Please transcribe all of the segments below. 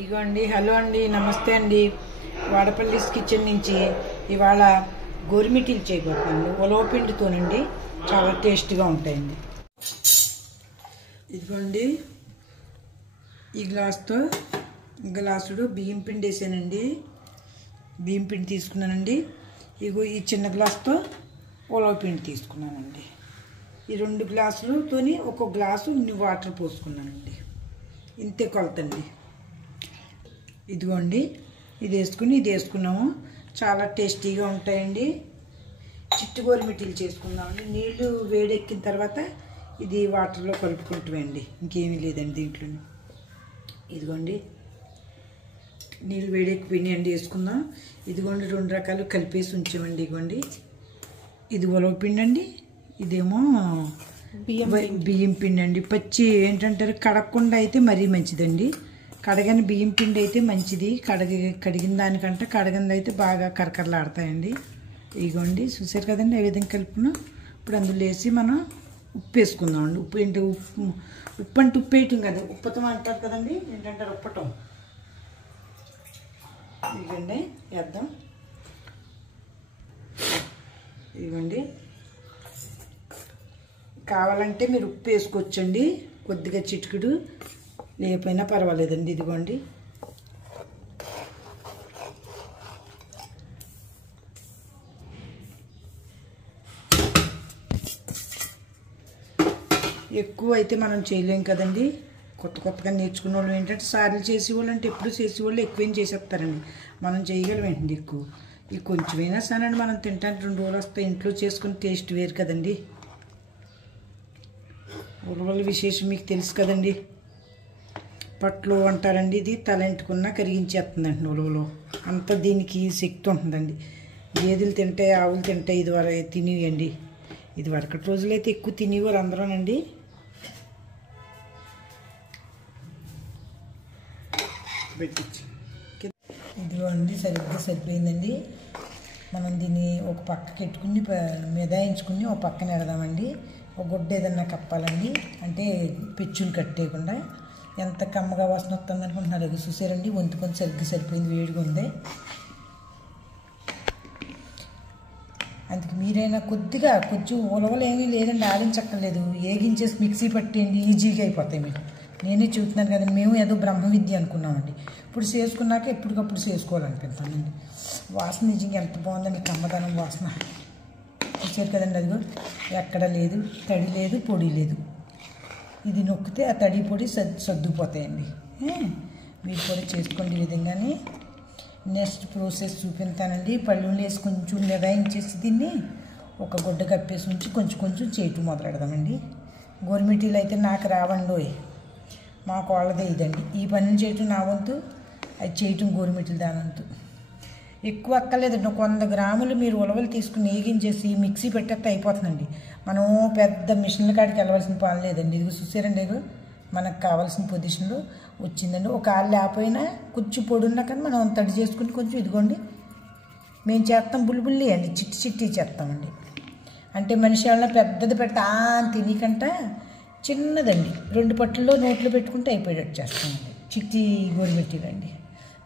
ఇగోండి హలో అండి నమస్తే అండి వాడపల్లిస్ కిచెన్ నుంచి ఇవాళ గోరుమిటీలు చేయబోతున్నాను ఉలవపిండితోనండి చాలా టేస్టీగా ఉంటాయండి ఇదిగోండి ఈ గ్లాస్తో గ్లాసుడు బియ్యం పిండి వేసానండి బియ్యం పిండి తీసుకున్నానండి ఇగో ఈ చిన్న గ్లాస్తో ఉలవపిండి తీసుకున్నానండి ఈ రెండు గ్లాసులతోని ఒక గ్లాసు వాటర్ పోసుకున్నానండి ఇంతే కొలతండి ఇదిగోండి ఇది వేసుకున్నాము చాలా టేస్టీగా ఉంటాయండి చిట్టు గోరుమిటీలు చేసుకుందామండి నీళ్లు వేడెక్కిన తర్వాత ఇది వాటర్లో కలుపుకుంటామండి ఇంకేమీ లేదండి దీంట్లో ఇదిగోండి నీళ్ళు వేడెక్కిపోయినాయండి వేసుకుందాం ఇదిగోండి రెండు రకాలు కలిపేసి ఉంచామండి ఇదిగోండి ఇది ఉలవపిండి అండి ఇదేమో బియ్యం పిండి అండి పచ్చి ఏంటంటారు కడగకుండా అయితే మరీ మంచిదండి కడగని బియ్యం పిండి అయితే మంచిది కడిగిన దానికంటే కడగనిది అయితే బాగా కరకరలాడతాయండి ఇగోండి చూసారు కదండి ఏ విధంగా కలుపుకున్నాం ఇప్పుడు అందులో వేసి మనం ఉప్పు వేసుకుందామండి ఉప్పు ఏంటి ఉప్పు అంటే ఉప్పు వేయటం కదా ఉప్పతం అంటారు కదండి ఏంటంటారు ఉప్పటం ఇదిగోండి వేద్దాం ఇదిగోండి కావాలంటే మీరు ఉప్పు వేసుకోవచ్చండి కొద్దిగా చిటికెడు లేకపోయినా పర్వాలేదండి ఇదిగోండి ఎక్కువ అయితే మనం చేయలేం కదండి కొత్తగా నేర్చుకున్న వాళ్ళు ఏంటంటే సార్లు చేసేవాళ్ళు అంటే ఎప్పుడు చేసేవాళ్ళు ఎక్కువేం చేసేస్తారండి మనం చేయగలం ఏంటండి ఎక్కువ ఈ కొంచెమైనా సరేనండి మనం తింటానికి 2 రోజులు వస్తాయి ఇంట్లో చేసుకుని టేస్ట్ వేరు కదండి ఉలవల విశేషం మీకు తెలుసు కదండి పట్లు అంటారండి ఇది తలంటుకున్నా కరిగించేస్తుందండి ఉలవలో అంత దీనికి శక్తి ఉంటుందండి గేదెలు తింటాయి ఆవులు తింటాయి తినేయండి ఇది వరకటి రోజులైతే ఎక్కువ తినేవారు అందరూనండి పెట్టించి ఇదిగోండి సరిగ్గా సరిపోయిందండి మనం దీన్ని ఒక పక్కకి పెట్టుకుని మెదాయించుకుని ఒక పక్కన ఎడదామండి ఒక గుడ్డ ఏదన్నా కప్పాలండి అంటే పెచ్చులు కట్టేయకుండా ఎంత కమ్మగా వాసన వస్తుంది అనుకుంటున్నారు అది చూసారండి వంతుకొని సరిగ్గా సరిపోయింది వేడిగా ఉంది అందుకే మీరైనా కొంచెం ఉలవలు ఏమీ లేదండి ఆడించక్కర్లేదు ఏగించేసి మిక్సీ పట్టేయండి ఈజీగా అయిపోతాయి మీరు నేనే చూస్తున్నాను కదండి మేము ఏదో బ్రహ్మ విద్య అనుకున్నామండి ఇప్పుడు చేసుకున్నాక ఎప్పటికప్పుడు చేసుకోవాలనిపిస్తానండి వాసన నిజంగా ఎంత బాగుందండి కమ్మదనం వాసన చూసారు కదండి అదిగో ఎక్కడ లేదు తడి లేదు పొడి లేదు ఇది నొక్కితే ఆ తడి పొడి సర్దుకుపోతాయండి మీరు కూడా చేసుకోండి ఈ విధంగానే నెక్స్ట్ ప్రాసెస్ చూపిస్తానండి పళ్ళులు వేసి కొంచెం మెదాయించేసి దీన్ని ఒక గుడ్డ కప్పేసి ఉంచి కొంచెం చేయటం మొదలెడదామండి గోరుమిటీలు అయితే నాకు రావండి మా కోళ్ళదే ఇదండి ఈ పని చేయటం నా వంతు అది చేయటం గోరుమిటీలు దాని వంతు ఎక్కువ అక్కర్లేదండి 100 గ్రాములు మీరు ఉలవలు తీసుకుని వేగించేసి మిక్సీ పెట్టేస్తే అయిపోతుందండి మనం పెద్ద మిషన్ల కాడికి వెళ్ళవలసిన పని లేదండి ఇది చూసారండి ఇది మనకు కావాల్సిన పొజిషన్లో వచ్చిందండి ఒక ఆళ్ళు లేకపోయినా కొంచెం పొడి ఉన్నా కానీ మనం తడి చేసుకుని కొంచెం ఇదిగోండి మేము చేస్తాం బుల్లి అండి చిట్టి చేస్తామండి అంటే మనిషి వాళ్ళ పెద్దది పెడతా తినకంట చిన్నదండి 2 పట్టుల్లో నోట్లో పెట్టుకుంటే అయిపోయేటట్టు చేస్తామండి చిట్టి గోరుమిటీలండి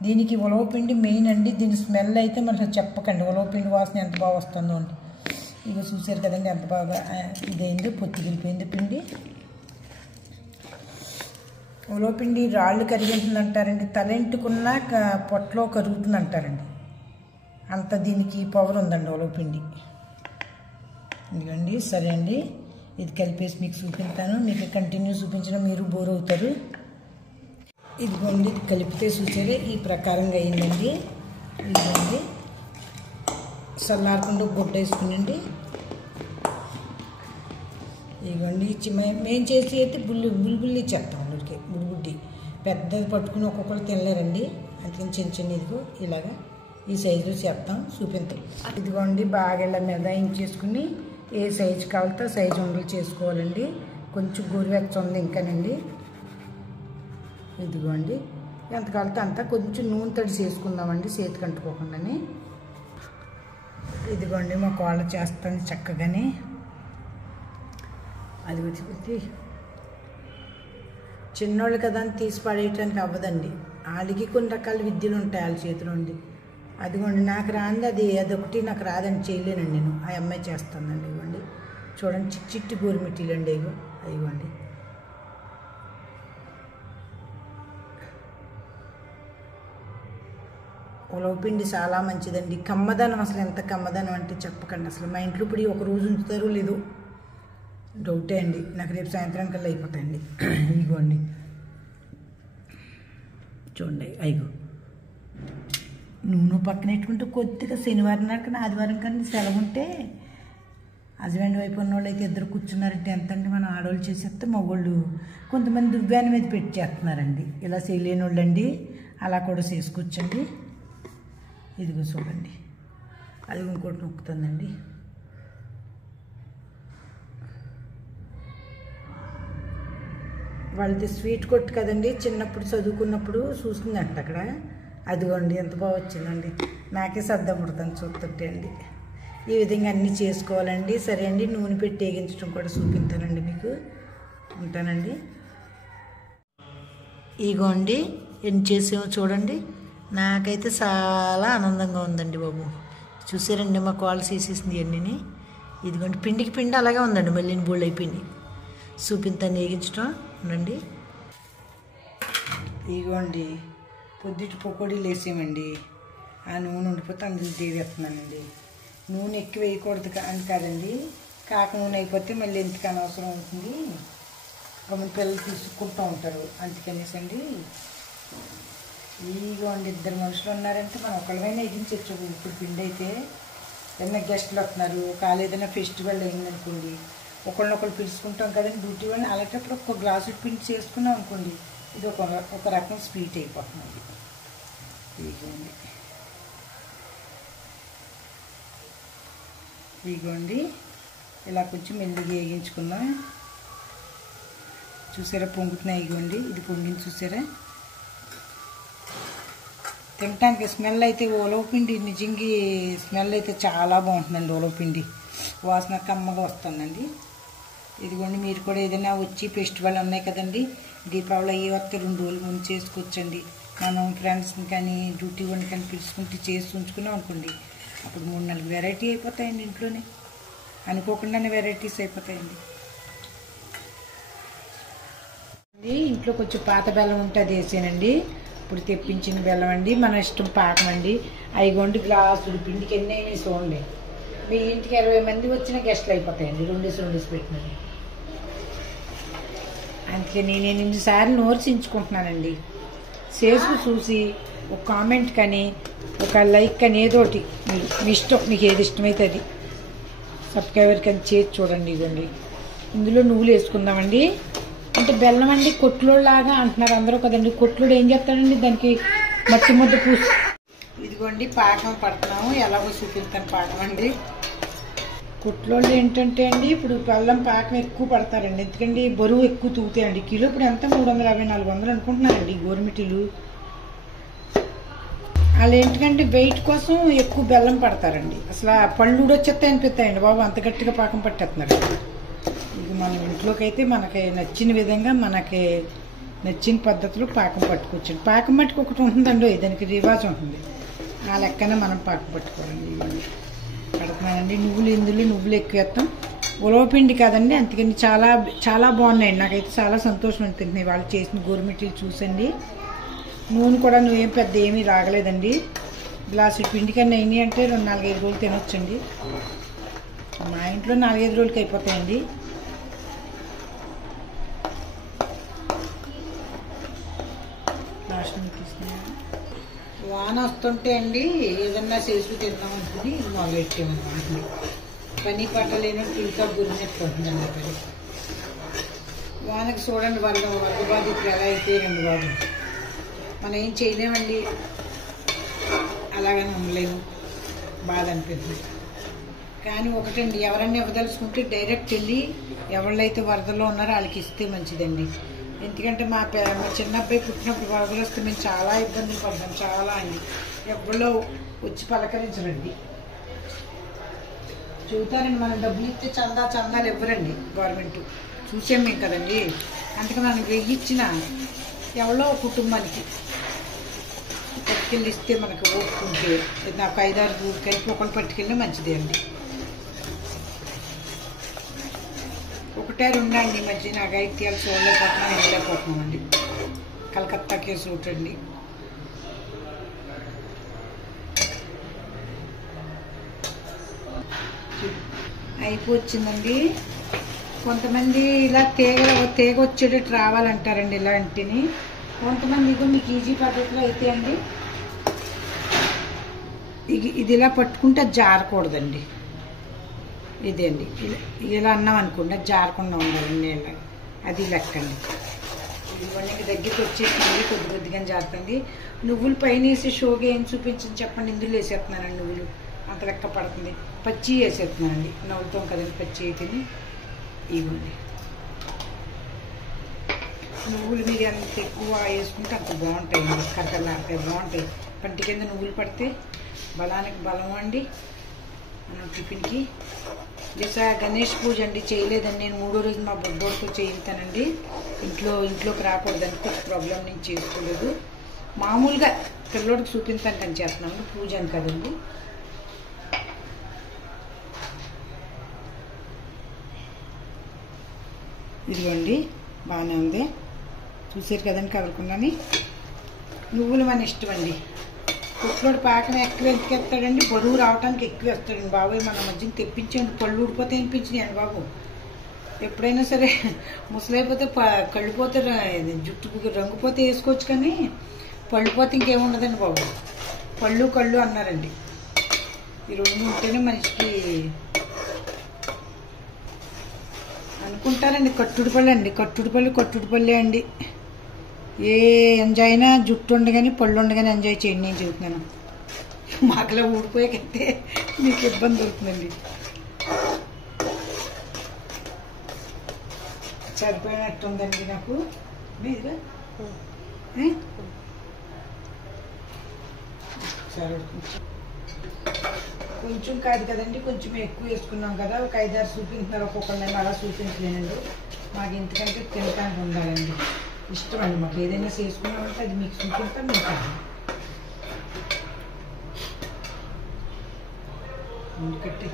దీనికి ఉలవపిండి మెయిన్ అండి దీని స్మెల్ అయితే మనకు చెప్పకండి ఉలవపిండి వాసన ఎంత బాగా వస్తుందో అండి ఇక చూసారు కదండి ఎంత బాగా ఇదైందో పొత్తిగిలిపోయింది పిండి ఉలవపిండి రాళ్ళు కరిగింటుంది అంటారండి తలెంటుకున్న పొట్టలో కరుగుతుంది అంటారండి అంత దీనికి పవర్ ఉందండి ఉలవపిండి ఇదిగోండి సరే అండి ఇది కలిపేసి మీకు చూపిస్తాను మీకు కంటిన్యూ చూపించడం మీరు బోర్ అవుతారు ఇదిగోండి ఇది కలిపితే చూసారే ఈ ప్రకారంగా అయిందండి ఇదిగోండి చల్లారకుండా గుడ్డ వేసుకునండి ఇదిగోండి మేము చేసి అయితే బుల్లి చేస్తాం ఊరికి బుడ్డి పెద్దది పట్టుకుని ఒక్కొక్కరు తినలేరండి అందుకని చిన్న ఇదిగో ఇలాగా ఈ సైజులో చేస్తాం చూపిస్తాం ఇదిగోండి బాగా ఇలా మెదాయించేసుకుని ఏ సైజు కావాలితే సైజు ఉండలు చేసుకోవాలండి కొంచెం గోరువెచ్చ ఉంది ఇంకానండి ఇదిగోండి ఎంత కావాలితే అంత కొంచెం నూనె తడి చేసుకుందామండి చేతికి అంటుకోకుండానే ఇదిగోండి మా కోళ్ళ చేస్తాను చక్కగానే అది వచ్చి చిన్నోళ్ళు కదా అని తీసి పడేయటానికి అవ్వదండి. వాళ్ళకి కొన్ని రకాల విద్యలు ఉంటాయి వాళ్ళ చేతిలో ఉండి. అదిగోండి నాకు రాంది అదొకటి నాకు రాదని చేయలేనండి నేను. ఆ అమ్మాయి చేస్తానండి. ఇవ్వండి చూడండి చిట్టి గోరుమిట్టీలు అండి. ఇవ్వండి ఉలవపిండి చాలా మంచిదండి. కమ్మదనం అసలు ఎంత కమ్మదనం అంటే చెప్పకండి. అసలు మా ఇంట్లో ఇప్పుడు ఒక రోజు ఉంచుతారో లేదో డౌటే అండి. నాకు రేపు సాయంత్రానికల్లా అయిపోతాయండి. ఇదిగోండి చూడండి. నూనె పక్కన పెట్టుకుంటే కొద్దిగా శనివారం నాడు ఆదివారం కానీ సెలవు ఉంటే హస్బెండ్ వైపు ఉన్న వాళ్ళు అయితే ఇద్దరు కూర్చున్నారంటే ఎంత అంటే మనం ఆడవాళ్ళు చేసేస్తే మగవాళ్ళు కొంతమంది దువ్వాని మీద పెట్టి చేస్తున్నారండి. ఇలా చేయలేని వాళ్ళు అండి అలా కూడా చేసుకోవచ్చండి. ఇదిగో చూడండి అది ఇంకోటి నొక్కుతుందండి. వాళ్ళది స్వీట్ కొట్టు కదండి. చిన్నప్పుడు చదువుకున్నప్పుడు చూసిందంట అక్కడ. అదిగోండి ఎంత బాగా వచ్చిందండి. నాకే సర్దా పుడతాను చూస్తుంటే అండి. ఈ విధంగా అన్నీ చేసుకోవాలండి. సరే అండి, నూనె పెట్టి వేగించడం కూడా చూపిస్తానండి మీకు. ఉంటానండి. ఇగోండి ఎన్ని చేసామో చూడండి. నాకైతే చాలా ఆనందంగా ఉందండి బాబు. చూసారండి మా కాల్ చేసేసింది అన్నీ. ఇదిగోండి పిండికి పిండి అలాగే ఉందండి. మళ్ళీ బోళ్ళు అయిపోయింది. చూపింతాను వేగించడం ఉండండి. ఇగోండి పొద్దుటి పకోడీలు వేసామండి. ఆ నూనె ఉండిపోతే అందులో దేవేస్తున్నానండి. నూనె ఎక్కువ వేయకూడదు అని కాదండి. కాక నూనె అయిపోతే మళ్ళీ ఎందుకు అనవసరం అవుతుంది. గమని పిల్లలు తీసుకుంటూ ఉంటారు అందుకనేసి అండి. ఇదిగోండి ఇద్దరు మనుషులు ఉన్నారంటే మనం ఒకళ్ళమైనా ఎదించవచ్చు. ఇప్పుడు పిండి అయితే ఏదైనా గెస్టులు వస్తున్నారు, కాలేదైనా ఫెస్టివల్ అయిందనుకోండి, ఒకళ్ళనొకళ్ళు పిలుచుకుంటాం కదండి డ్యూటీ వాళ్ళని. అలాంటప్పుడు ఒక గ్లాసు పిండి చేసుకున్నాం అనుకోండి, ఇది ఒక రకం స్వీట్ అయిపోతుంది. ఇదిగోండి ఇలా కొంచెం మెల్లిగా వేగించుకుందాం. చూసారా పొంగుతున్నాయి. ఇదిగోండి ఇది పొంగింది చూసారా. తినటానికి స్మెల్ అయితే ఉలవపిండి నిజంగా స్మెల్ అయితే చాలా బాగుంటుందండి. ఉలవపిండి వాసన కమ్మగా వస్తుందండి. ఇదిగోండి మీరు కూడా ఏదైనా వచ్చి ఫెస్టివల్ ఉన్నాయి కదండి, దీపావళి అయ్యే వస్తే 2 రోజులు ముందు చేసుకోవచ్చండి. మనం ఫ్రెండ్స్ని కానీ డ్యూటీ వాళ్ళని కానీ పిలుచుకుంటే చేసి ఉంచుకున్నాం అనుకోండి, అప్పుడు 3-4 వెరైటీ అయిపోతాయండి. ఇంట్లోనే అనుకోకుండానే వెరైటీస్ అయిపోతాయండి. ఇంట్లో కొంచెం పాత బెల్లం ఉంటే అది వేసానండి. ఇప్పుడు తెప్పించిన బెల్లం అండి. మన ఇష్టం పాకం అండి. 5 గ్లాసులు పిండికి ఎన్ని అయినా చూడండి. మీ ఇంటికి 20 మంది వచ్చిన గెస్ట్లు అయిపోతాయండి 2 పెట్టినది. అందుకే నేను 8 సార్లు నోర్చించుకుంటున్నానండి. చేసుకు చూసి ఒక కామెంట్ కానీ ఒక లైక్ కానీ ఏదోటి మీ ఇష్టం, మీకు ఏది ఇష్టమైతే అది సబ్స్క్రైబర్ కానీ చేసి చూడండి. ఇవ్వండి ఇందులో నువ్వులు వేసుకుందామండి. అంటే బెల్లం అండి కొట్లోలాగా అంటున్నారు అందరూ కదండి. కొట్లోడు ఏం చేస్తాడండి, దానికి మట్టి ముద్ద పూసి. ఇదిగోండి పాకం పడుతున్నాము. ఎలాగో చూపిస్తాను పాకం అండి. కొట్లోళ్ళు ఏంటంటే అండి ఇప్పుడు బెల్లం పాకం ఎక్కువ పడతారండి. ఎందుకంటే బరువు ఎక్కువ తూగుతాయండి. కిలో ఇప్పుడు ఎంత 350-400 అనుకుంటున్నారండి గోరుమిటీలు. వాళ్ళు ఏంటంటే వెయిట్ కోసం ఎక్కువ బెల్లం పడతారండి. అసలు పళ్ళు ఊడొచ్చేస్తాయి అనిపిస్తాయండి బాబు, అంత గట్టిగా పాకం పట్టేస్తున్నారు. ఇది మన ఇంట్లోకి అయితే మనకి నచ్చిన విధంగా మనకి నచ్చిన పద్ధతిలో పాకం పట్టుకోవచ్చండి. పాకం పట్టుకు ఒకటి ఉంటుందండి, దానికి రివాజ్ ఉంటుంది. ఆ లెక్కన మనం పాకం పట్టుకోవాలండి. ఇవన్నీ పడుతున్నానండి. నువ్వులు ఎక్కువ వేస్తాం. ఉలవపిండి కాదండి, అందుకని చాలా చాలా బాగున్నాయండి. నాకైతే చాలా సంతోషం అనిపిస్తుంది వాళ్ళు చేసిన గోరుమిటీలు చూసండి. నూనె కూడా నువ్వేం పెద్ద ఏమీ రాగలేదండి. గ్లాసు పిండి కన్నా అయినాయి అంటే 2-4-5 రోజులు తినొచ్చండి. మా ఇంట్లో 4-5 రోజులకి అయిపోతాయండి. వాన వస్తుంటే అండి ఏదన్నా చేసుకు తిందాం అనుకుని మొదలెట్టాము. పని పట్టలేని ఇంకా గురినట్టు ఉంటుందండి. అక్కడ వానకి చూడండి వరద బాధితులు ఎలా అయిపోయారండి బాబు. మనం ఏం చేయలేమండి, అలాగని ఉండలేము. బాధ అనిపిస్తుంది. కానీ ఒకటండి, ఎవరన్నా ఇవ్వదలుచుకుంటే డైరెక్ట్ వెళ్ళి ఎవళ్ళైతే వరదలో ఉన్నారో వాళ్ళకి ఇస్తే మంచిదండి. ఎందుకంటే మా చిన్న అబ్బాయి పుట్టినప్పుడు వరదలు వస్తే మేము చాలా ఇబ్బందులు పడ్డాం. చాలా అండి. ఎవరిలో వచ్చి పలకరించరండి. చూతారండి మనం డబ్బులు ఇస్తే చందాలు ఇవ్వరండి గవర్నమెంట్. చూసాం మేము కదండి. అందుకే మనం వెయ్యిచ్చిన ఎవరో కుటుంబానికి పట్టుకెళ్ళి ఇస్తే మనకు ఓపుకుంటే నాకు 5-6 కలిపి ఒకళ్ళు పట్టుకెళ్ళి మంచిదే అండి. ఒకటే రెండండి ఈ మధ్య నాకు ఐటీఎల్ చూడలేకపోతున్నాం వెళ్ళలేకపోతున్నాం అండి. కలకత్తాకే సూట్ అండి. అయిపోవచ్చిందండి. కొంతమంది ఇలా తీగ వచ్చేటట్టు రావాలంటారండి ఇలాంటిని. కొంతమంది ఇగో మీకు ఈజీ పద్ధతిలో అయితే అండి ఇది ఇలా పట్టుకుంటే జారకూడదండి. ఇదే అండి ఇలా అన్నాం అనుకోండి జారకుండా ఉండాలండి ఇలా, అది లెక్కండి. ఇవన్నీ దగ్గరికి వచ్చేసింది, కొద్దిగా జారుతుంది. నువ్వులు పైన వేసి షోగా ఏం చూపించని చెప్పండి. ఇందులో వేసేస్తున్నానండి నువ్వులు, అంత లెక్క పడుతుంది. పచ్చి వేసేస్తున్నానండి, నవ్వుతాం కదండి పచ్చి అయితేనే. ఇవ్వండి నువ్వులు మీరు ఎంత ఎక్కువ వేసుకుంటే అంత బాగుంటాయి, కరకరలాడతాయి, బాగుంటాయి. పంటి కింద నువ్వులు పడితే బలానికి బలం అండి. మనం టిఫిన్కి గణేష్ పూజ అండి చేయలేదండి నేను. 3వ రోజు మా బొడ్డోడితో చేయిస్తానండి. ఇంట్లోకి రాకూడదని కొంచెం ప్రాబ్లం నేను చేసుకోలేదు. మామూలుగా పిల్లోడికి చూపించాను చేస్తున్నాను, పూజ అని కదండి. ఇదిగోండి బాగానే ఉంది, చూసారు కదండి కదలకుండాని. నువ్వులు మన ఇష్టం అండి. కుట్లోడు పాకం ఎక్కువ ఎత్తాడండి, బరువు రావడానికి ఎక్కువ వేస్తాడండి. బాబాయ్ మన మధ్యన తెప్పించండి, పళ్ళు ఊడిపోతే అనిపించినాయండి బాబు. ఎప్పుడైనా సరే ముసలైపోతే కళ్ళు పోతే జుట్టుకు రంగుపోతే వేసుకోవచ్చు, కానీ పళ్ళు పోతే ఇంకేముండదండి బాబు. కళ్ళు అన్నారండి. ఈ రెండు ఉంటేనే మనిషికి అనుకుంటారండి. కట్టుడుపల్లి అండి. ఏ ఎంజాయ్ అయినా జుట్టు ఉండగానే పళ్ళు ఉండగానే ఎంజాయ్ చేయండి. నేను చెబుతున్నాను, మాకలా ఊడిపోయాకైతే మీకు ఇబ్బంది అవుతుందండి. సరిపోయినట్టుందండి నాకు. మీరుగా సరే కొంచెం కాదు కదండి, కొంచెం ఎక్కువ వేసుకున్నాం కదా. ఒక 5-6 చూపించినారు, ఒక్కొక్కరిని అలా చూపించలేనండి. మాకు ఎందుకంటే తినటానికి ఉండాలండి, ఇష్టం అండి మాకు. ఏదైనా చేసుకున్నామంటే అది మీకు చూపిస్తాం. మీకు కట్టి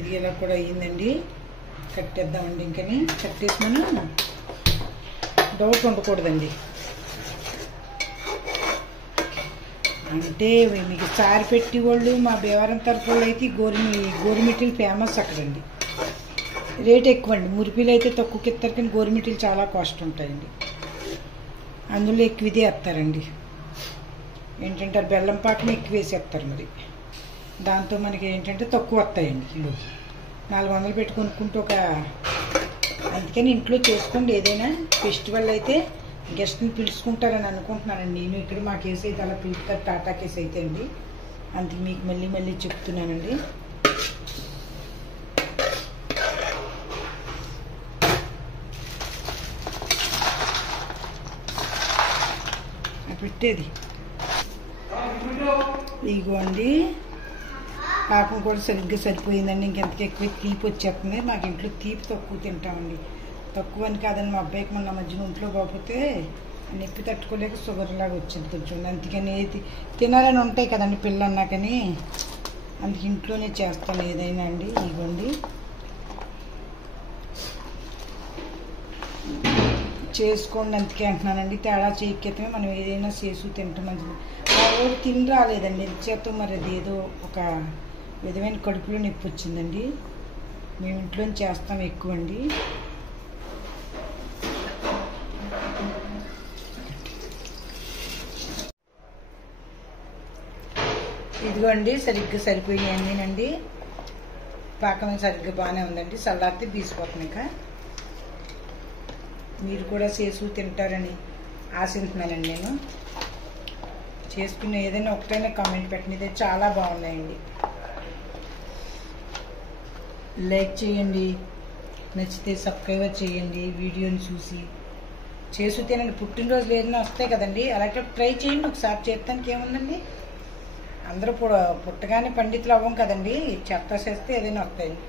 ఇది ఇలా కూడా అయ్యిందండి. కట్టేద్దామండి. ఇంకని కట్టేసినాను, డౌట్ ఉండకూడదండి. అంటే మీకు చారు పెట్టి వాళ్ళు మా భీమవరం తరఫు వాళ్ళు అయితే గోరుమిటీలు ఫేమస్ అక్కడండి. రేట్ ఎక్కువ అండి. మురిపీలు అయితే తక్కువకి ఇస్తారు, కానీ గోరుమిటీలు చాలా కాస్ట్ ఉంటాయండి. అందులో ఎక్కువ ఇదే వేస్తారండి. ఏంటంటే బెల్లం పాకం ఎక్కువ వేసేస్తారు. మరి దాంతో మనకి ఏంటంటే తక్కువ వస్తాయండి. కిలో 400 పెట్టి కొనుక్కుంటే అందుకని ఇంట్లో చేసుకోండి. ఏదైనా ఫెస్టివల్ అయితే గెస్ట్ని పిలుచుకుంటారని అనుకుంటున్నానండి నేను. ఇక్కడ మా కేసు అయితే అలా పిలుస్తారు, టాటా కేసు అయితే అండి. అందుకే మీకు మళ్ళీ చెప్తున్నానండి. పెట్టేది ఇగోండి. పాకం కూడా సరిగ్గా సరిపోయిందండి. ఇంకెంతకు ఎక్కువ తీపి వచ్చేస్తుంది. మాకు ఇంట్లో తీపి తక్కువ తింటామండి. తక్కువ అని కాదండి, మా అబ్బాయికి మొన్న మధ్యన ఒంట్లో కాకపోతే నొప్పి తట్టుకోలేక షుగర్ లాగా వచ్చింది కొంచెం. అందుకని తినాలని ఉంటాయి కదండి పిల్లలు అన్నాకని, అందుకే ఇంట్లోనే చేస్తాను ఏదైనా అండి. ఇవ్వండి చేసుకోండి, అందుకే అంటున్నానండి. తేడా చేయకపోతే మనం ఏదైనా చేసు తింటాం మంచిది. ఆ రోజు తిని రాలేదండి చేత, మరి అది ఏదో ఒక విధమైన కడుపులో నొప్పి వచ్చిందండి. మేము ఇంట్లో చేస్తాం ఎక్కువ అండి. ఇదిగోండి సరిగ్గా సరిపోయాయండి. పాకం సరిగ్గా బాగానే ఉందండి. చల్లారితే బీసిపోతుంది. ఇంకా మీరు కూడా చేసు తింటారని ఆశిస్తున్నానండి నేను. చేసుకున్న ఏదైనా ఒకటైనా కామెంట్ పెట్టండి. చాలా బాగున్నాయండి. లైక్ చేయండి, నచ్చితే సబ్స్క్రైబ్ చేయండి. వీడియోని చూసి చేసు తినండి. పుట్టినరోజులు ఏదైనా వస్తాయి కదండి, అలాగే ట్రై చేయండి. ఒకసారి చేస్తానికి ఏముందండి. అందరూ పుట్టగానే పండితులు అవ్వం కదండి, చెత్త చేస్తే ఏదైనా వస్తాయండి.